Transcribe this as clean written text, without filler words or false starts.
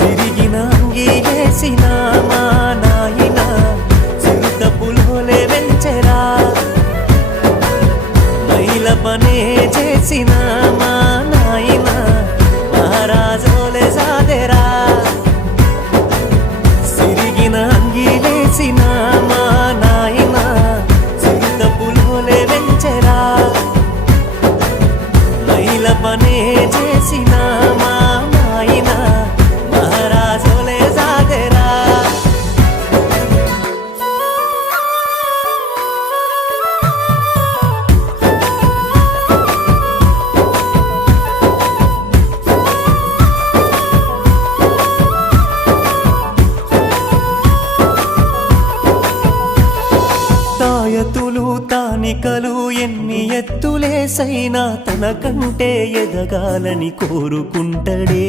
సిరిగిన అంగీలేసిన మా నాయన చిరుత పులోలే వెంచెరా మైల పనే చేసిన మా నాయన మహారాజోలే సాదెరా సిరిగిన అంగీలేసిన మా నాయన చిరుత పులోలే వెంచెరా మైల పనే చేసిన మా నాయన మహారాజోలే సాదెరా తాయతులు తానికలు ఎన్ని ఎత్తులేసైనా తనకంటే ఎదగాలని కోరుకుంటడే